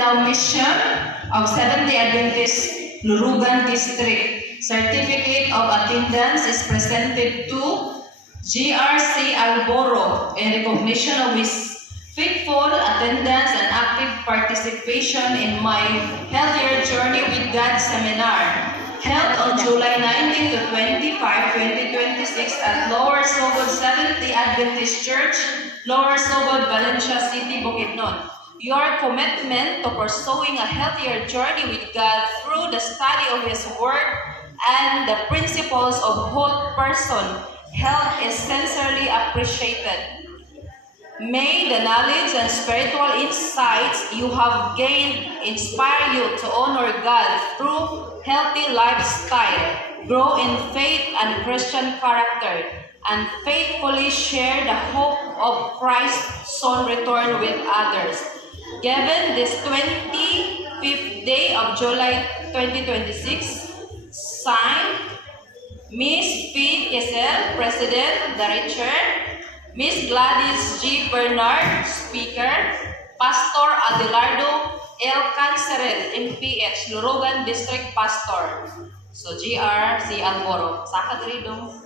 Mindanao Mission of Seventh-day Adventist Lurugan District. Certificate of attendance is presented to GRC Alboro in recognition of his faithful attendance and active participation in my Healthier Journey with God seminar held on July 19 to 25, 2026 at Lower Sogod Seventh-day Adventist Church, Lower Sogod, Valencia City, Bukidnon. Your commitment to pursuing a healthier journey with God through the study of His Word and the principles of whole person health is sincerely appreciated. May the knowledge and spiritual insights you have gained inspire you to honor God through healthy lifestyle, grow in faith and Christian character, and faithfully share the hope of Christ's soon return with others. Given this 25th day of July 2026, signed, Miss P. Kesel, President, Director, Miss Gladys G. Bernard, Speaker, Pastor Adelardo L. Cancerel, MPH, Lurugan District Pastor. So, GR, si Alboro. Saka diri dong.